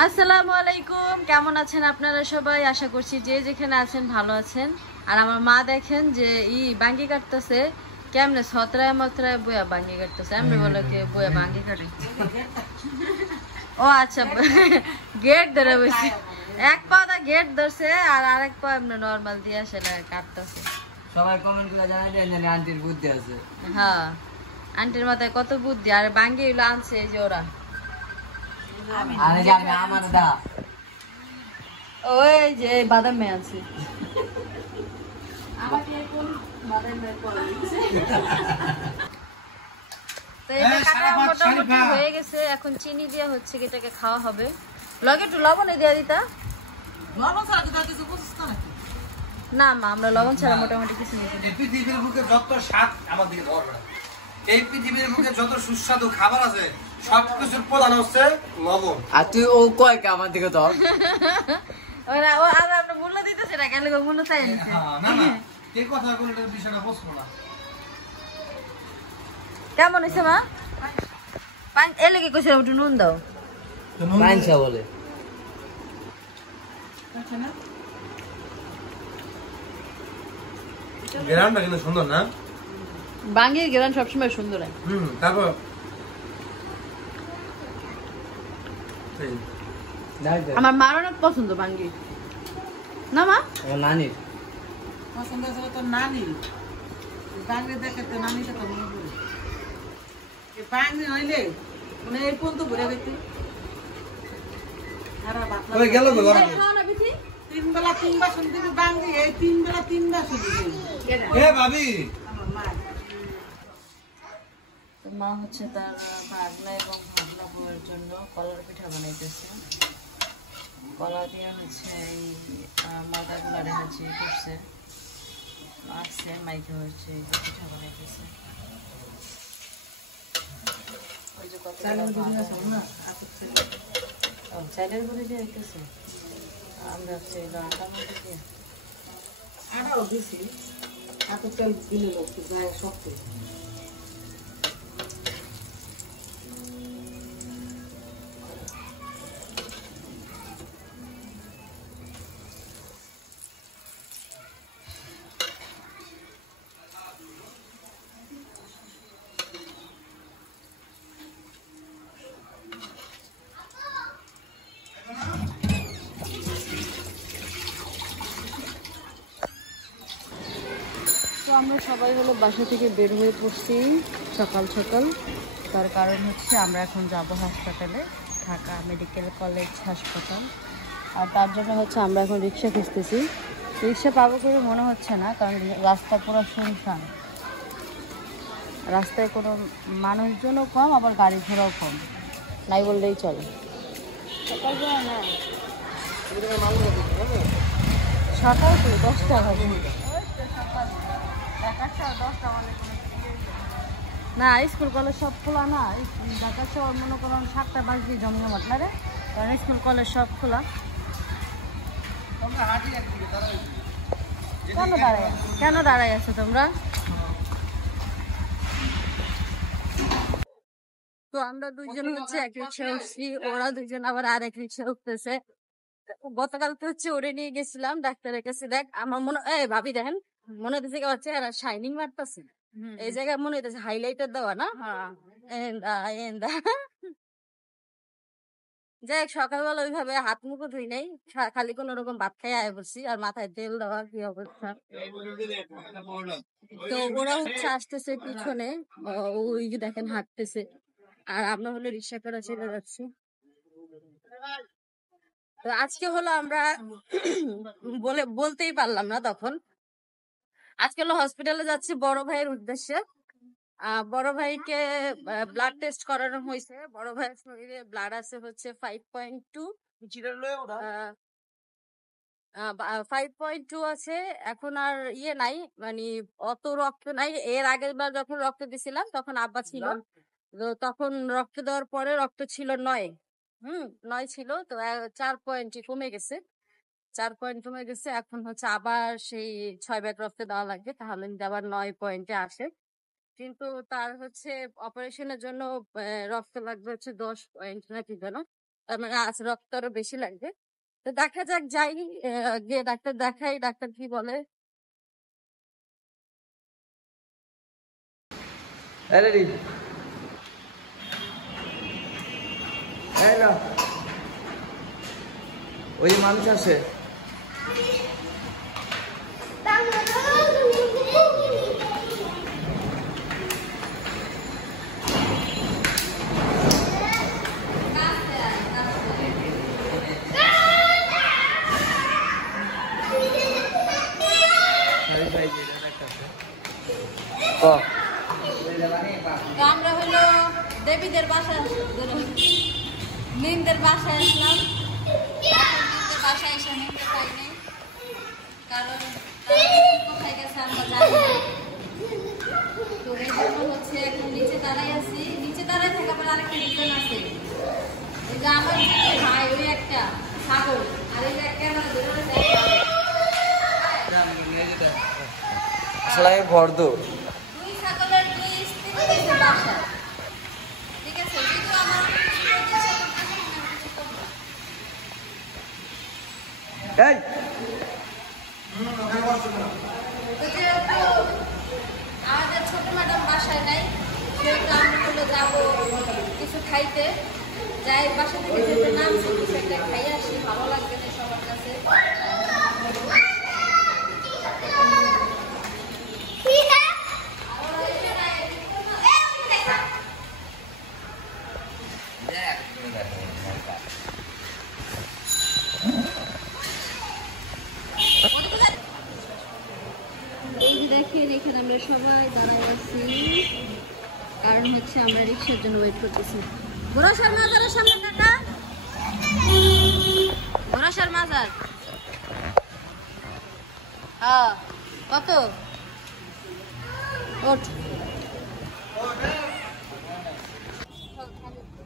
আসসালামু আলাইকুম, কেমন আছেন আপনারা সবাই? আশা করছি যে যেখানে আছেন ভালো আছেন। আর আমার মা দেখেন যে বাঙ্গি কাটতেছে, কেমনে ছত্রায় মত্রায় বইয়া বাঙ্গি কাটতেছে। এমনি বলে কে বইয়া বাঙ্গি কাটে? ও আচ্ছা, গেট ধরে বসে, এক পাটা গেট ধরছে আর আরেক পা এমনি নরমাল দিয়ে সেটা কাটতেছে। সবাই কমেন্ট করে জানাই দেন আন্টির বুদ্ধি আছে। হ্যাঁ, আন্টির মাথায় কত বুদ্ধি। আর বাঙ্গি এগুলো আনছে এই যে ওরা। আরে যে আমি আমার দা ওই যে বাদাম মেয়ে আছে। আমাকে কোন বাদাম মেয়ে করে দিচ্ছে? তো এটা কাটা মোটামুটি হয়ে গেছে, এখন চিনি দিয়ে হচ্ছে এটাকে খাওয়া হবে। লগে একটু লবণ দিয়ে দিতা। লবণ ছাড়া দিদা কিছু বুঝছিস না নাকি? না মা, আমরা লবণ ছাড়া মোটামুটি কিছু নেই। এই পৃথিবীর বুকে যত স্বাদ আমার দিকে ধরবে না। এই পৃথিবীর বুকে যত সুস্বাদু খাবার আছে সবকিছুর প্রধান হচ্ছে লবণ। আর তুই ও কয় কে আমার দিকে ধর। ওরা ও আর আমরা মূল্য দিতেছে না, গেলে মূল্য চাই নিছে। না না, এই কথাগুলো এটার বিষয়টা বুঝবো না। কেমন হয়েছে মা? এলে কি কইছে একটু নুন দাও। পাঁচা বলে আচ্ছা না? গ্রামটা কিন্তু সুন্দর না? বাঙ্গির গ্রান সবসময় সুন্দর হয়। তারপর আমার মার অনেক পছন্দ বাঙ্গি, না মা? নানির পছন্দ আছে তোর নানি। বাঙালি দেখে তো নানিটা তো মনে পড়ে। এই বাঙালি হইলে মানে এই পর্যন্ত ঘুরে গেছে। সারা ভাত ওই গেল গো গরম। খাও না বেশি। তিন বেলা তিন বাসন দিবি বাঙালি, এই তিন বেলা তিন বাসন দিবি। এ ভাবি, আমার মা। তো মা হচ্ছে তার ভাগনা এবং ভাগনা বউয়ের জন্য কলার পিঠা বানাইতেছে। কলা দিয়ে হচ্ছে এই মাদাগুলা রেখেছে করছে, মাছে মাইকে হচ্ছে এই যে পিঠা বানাইতেছে। ওই যে কত চাইলের গুঁড়ি দিয়ে রেখেছে, আমরা হচ্ছে এগুলো আটার মধ্যে দিয়ে। আরও বেশি এত তেল দিলে লোক যায় শক্ত। তো আমরা সবাই হলো বাসা থেকে বের হয়ে পড়ছি সকাল সকাল। তার কারণ হচ্ছে আমরা এখন যাব হাসপাতালে, ঢাকা মেডিকেল কলেজ হাসপাতাল। আর তার জন্য হচ্ছে আমরা এখন রিক্সা খুঁজতেছি। রিক্সা পাবো করে মনে হচ্ছে না, কারণ রাস্তা পুরো শুনশান, রাস্তায় কোনো মানুষজনও কম, আবার গাড়ি ঘোড়াও কম, নাই বললেই চলে। সকাল তো 10টা হবে না, স্কুল কলেজ সব খোলা না। ঢাকা শহর মনে করুন 7টা বাজে জমজমাট না রে, কারণ স্কুল কলেজ সব খোলা। কেন দাঁড়ায় আছো তোমরা? তো আমরা দুইজন হচ্ছে এক রিক্সা উঠছি, ওরা দুইজন আবার আর এক রিক্সা উঠতেছে। গতকাল তো হচ্ছে ওরে নিয়ে গেছিলাম ডাক্তারের কাছে। দেখ আমার মনে ভাবি দেখেন, মনে হচ্ছে কি হচ্ছে শাইনিং মারতেছে, এই জায়গায় মনে হইতেছে হাইলাইটার দেওয়া না। যাই হোক, সকালবেলা ওইভাবে হাত মুখও ধুই নাই, খালি কোন রকম ভাত খাই আয় বলছি, আর মাথায় তেল দেওয়া কি অবস্থা। তো ওরা হচ্ছে আসতেছে পিছনে, ওই যে দেখেন হাঁটতেছে, আর আমরা হলো রিক্সা করে চলে যাচ্ছি। তো আজকে হলো আমরা বলতেই পারলাম না তখন, আজকে হলো হসপিটালে যাচ্ছি বড় ভাইয়ের উদ্দেশ্যে। বড় ভাইকে ব্লাড টেস্ট করানো হয়েছে। বড় ভাইয়ের শরীরে ব্লাড আছে হচ্ছে 5.2, 5.2 আছে। এখন আর ইয়ে নাই, মানে অত রক্ত নাই। এর আগের বার যখন রক্ত দিছিলাম তখন আব্বা ছিল, তো তখন রক্ত দেওয়ার পরে রক্ত ছিল 9। 9 ছিল, তো 4 পয়েন্ট কমে গেছে। 4 পয়েন্ট কমে গেছে, এখন হচ্ছে আবার সেই 6 ব্যাগ রক্ত দেওয়া লাগবে, তাহলে আবার 9 পয়েন্টে আসে। কিন্তু তার হচ্ছে অপারেশনের জন্য রক্ত লাগবে হচ্ছে 10 পয়েন্ট না কি যেন। মানে আজ রক্ত আরো বেশি লাগবে। তো দেখা যাক, যাই গিয়ে ডাক্তার দেখাই, ডাক্তার কি বলে। ওই যে মানুষ আছে তো আমরা হলো দেবীদের বাসায় নিমদের বাসায় আসলাম। নিমদের বাসায় এসে নিমতে পাই নাই, কারণ কোথায় গেছে আমরা জানি না। তো এই জন্য হচ্ছে এখন নিচে দাঁড়াই আছি। নিচে দাঁড়াই থাকা পরে আরেকটা রিজন আছে, এই যে আমার ভাই ওই একটা ছাগল, আর এই যে ক্যামেরা ধরে রয়েছে আসলে বর্দ দুই ছাগলের দুই স্ত্রী বাসা। ঠিক আছে, কিন্তু আমার এই আমাদের ছোট ম্যাডাম বাসায় নাই, সেহেতু আমরা হলো যাবো কিছু খাইতে। যাই বাসা থেকে যেতে নামছি, কিছু একটা খাই আসি, ভালো লাগবে না সবার কাছে। এই যে দেখেন, এখানে আমরা সবাই দাঁড়ায় আছি, কারণ হচ্ছে আমরা রিক্সার জন্য ওয়েট করতেছি। ঘোড়াসার মাজারের সামনে কাকা, ঘোড়াসার মাজার। হ্যাঁ, কত ওঠ।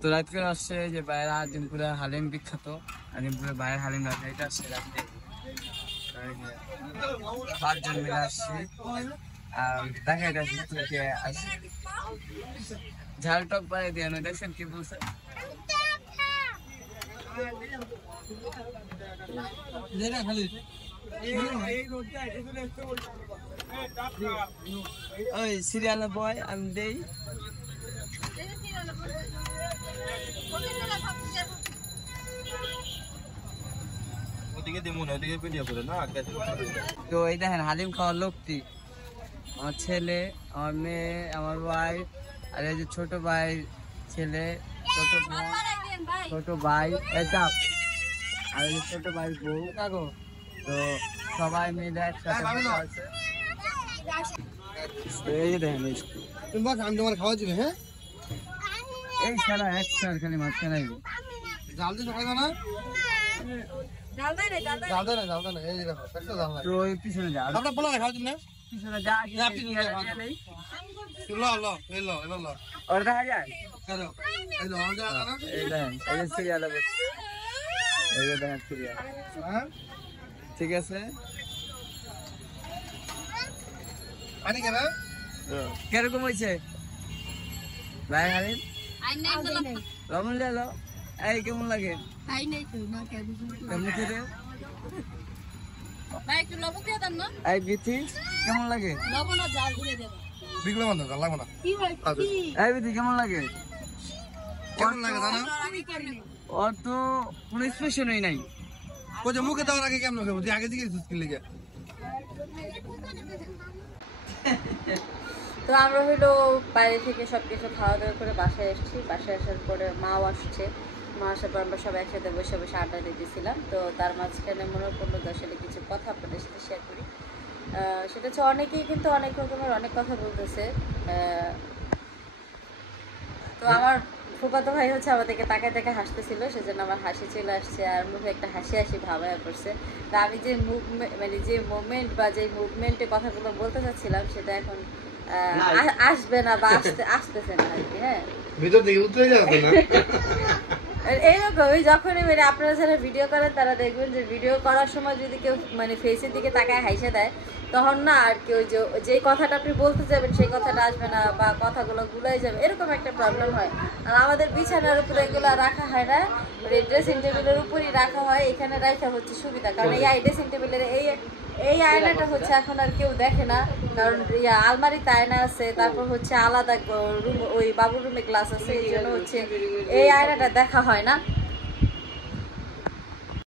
তো রাত করে আসছে যে বাইরে আজিমপুরে হালিম বিখ্যাত, আজিমপুরে বাইরের হালিম রাখা, এটা আসছে রাত্রে 5 জন মিলে আসছি। আর দেখা যাচ্ছে ঝাল টক বানিয়ে দিয়ে দেখছেন কি বলছে। ওই সিরিয়াল বয় আমি দেই। তো এই দেখেন হালিম খাওয়ার লোকটি আমার ছেলে, আমার মেয়ে, আমার ভাই, আর এই যে ছোট ভাই ছেলে, ছোট বোন, ছোট ভাই চাপ, আর এই যে ছোট ভাই বউ কাকো। তো সবাই মিলে একসাথে বসে আছে। এই যে দেখেন আমি তোমার খাওয়া ছিল। হ্যাঁ, এই খেলা একসাথে খালি মাছ খেলাই জাল দিয়ে সকাল না, জাল দেয় না, এই দেখো একটা জাল নাই। তো ওই পিছনে যা, আমরা বলা খাওয়া ছিল না, পিছনে যা ওর দেখা যায়। করো এই লো যা না, এই দেখেন এই যে সিরিয়ালে বসছে, এই যে দেখেন সিরিয়াল। হ্যাঁ ঠিক আছে, পানি কেন কিরকম হয়েছে ভাই হালিম? লবণ লেলো, এই কেমন লাগে? কেমন খেতে? এই বিথি কেমন লাগে? বিগলো বন্ধ জাল লাগবে না। এই বিথি কেমন লাগে? কেমন লাগে জানো? ওর তো কোনো এক্সপ্রেশনই নাই। ও যে মুখে দেওয়ার আগে কেমন খাবো, যে আগে দিকে সুস্কিল লেগে। তো আমরা হইলো বাইরে থেকে সবকিছু খাওয়া দাওয়া করে বাসায় এসেছি। বাসায় আসার পরে মাও আসছে, মা আসার পর আমরা সবাই একসাথে বসে বসে আড্ডা দিতেছিলাম। তো তার মাঝখানে মনে করলো আসলে কিছু কথা আপনাদের সাথে শেয়ার করি। সেটা হচ্ছে অনেকেই কিন্তু অনেক রকমের অনেক কথা বলতেছে। তো আমার ফুফাতো ভাই হচ্ছে আমাদেরকে তাকায় তাকায় হাসতেছিল, সেজন্য আমার হাসি চলে আসছে, আর মুখে একটা হাসি হাসি ভাব হয়ে পড়ছে। তা আমি যে যে মুভমেন্ট বা যে মুভমেন্টে কথাগুলো বলতে চাচ্ছিলাম, সেটা এখন আসবে না বা আসতেছে না আর কি। হ্যাঁ, ভিতর দিকে উতরে যাবে না। এইরকমই যখনই মানে আপনারা যারা ভিডিও করেন তারা দেখবেন যে ভিডিও করার সময় যদি কেউ মানে ফেসের দিকে তাকায় হাসে দেয়, তখন না আর কি ওই যে কথাটা আপনি বলতে যাবেন সেই কথাটা আসবে না বা কথাগুলো গুলাই যাবে, এরকম একটা প্রবলেম হয়। আর আমাদের বিছানার উপরে এগুলো রাখা হয় না, ড্রেসিং টেবিলের উপরই রাখা হয়। এখানে রাখা হচ্ছে সুবিধা, কারণ এই ড্রেসিং টেবিলের এই আয়নাটা হচ্ছে এখন আর কেউ দেখে না, কারণ আলমারিতে আয়না আছে, তারপর হচ্ছে আলাদা রুম, ওই বাবুর রুমে গ্লাস আছে, এই জন্য হচ্ছে এই আয়নাটা দেখা হয় না।